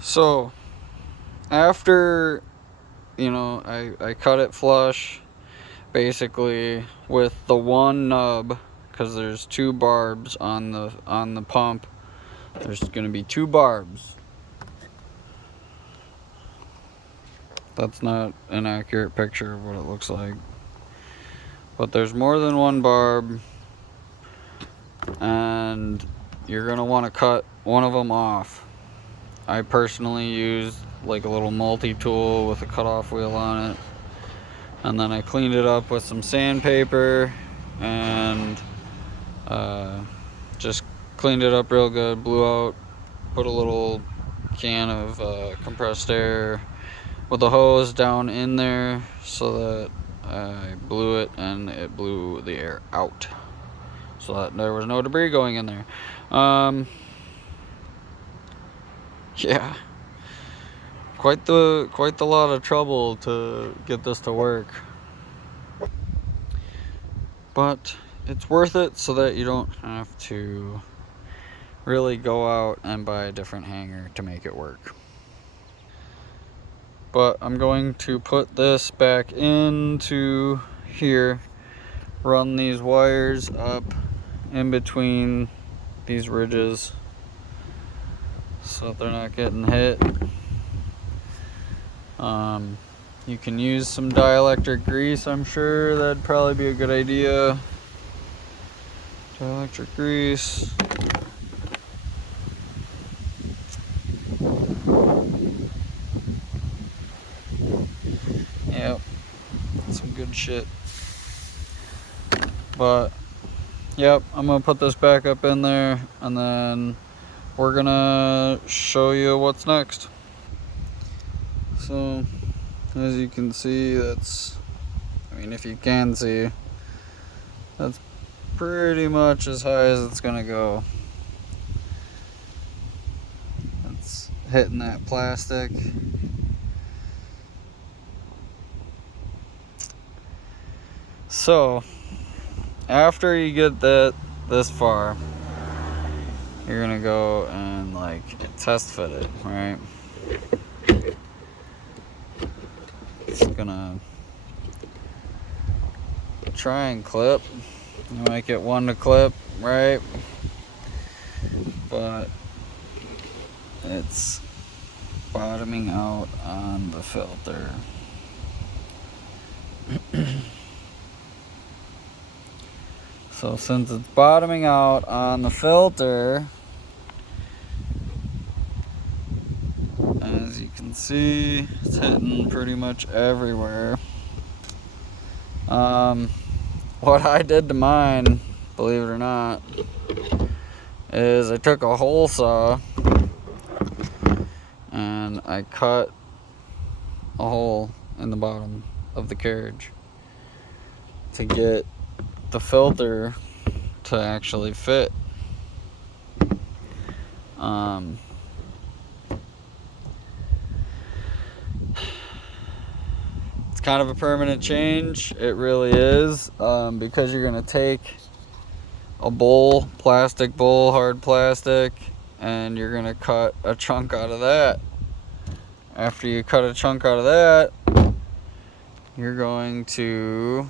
So after, I cut it flush, basically with the one nub, because there's two barbs on the pump. There's gonna be two barbs. That's not an accurate picture of what it looks like, but there's more than one barb, and you're gonna want to cut one of them off. I personally used like a little multi-tool with a cutoff wheel on it, and then I cleaned it up with some sandpaper and just cleaned it up real good, blew out, put a little can of compressed air with a hose down in there so that I blew it and it blew the air out so that there was no debris going in there. Yeah, quite the lot of trouble to get this to work, but it's worth it so that you don't have to really go out and buy a different hanger to make it work. But I'm going to put this back into here, run these wires up in between these ridges so that they're not getting hit. You can use some dielectric grease. I'm sure that'd probably be a good idea. Dielectric grease. Yep, some good shit. But yep, I'm gonna put this back up in there, and then we're gonna show you what's next. So as you can see, if you can see, that's pretty much as high as it's gonna go. It's hitting that plastic. So after you get this far, you're gonna go and test fit it, right? It's gonna try and clip. You might get one to clip, right? But it's bottoming out on the filter. So since it's bottoming out on the filter, as you can see, it's hitting pretty much everywhere. What I did to mine, believe it or not, is I took a hole saw and I cut a hole in the bottom of the carriage to get the filter to actually fit. It's kind of a permanent change. It really is, because you're gonna take a bowl, plastic bowl, hard plastic, and you're gonna cut a chunk out of that. After you cut a chunk out of that, you're going to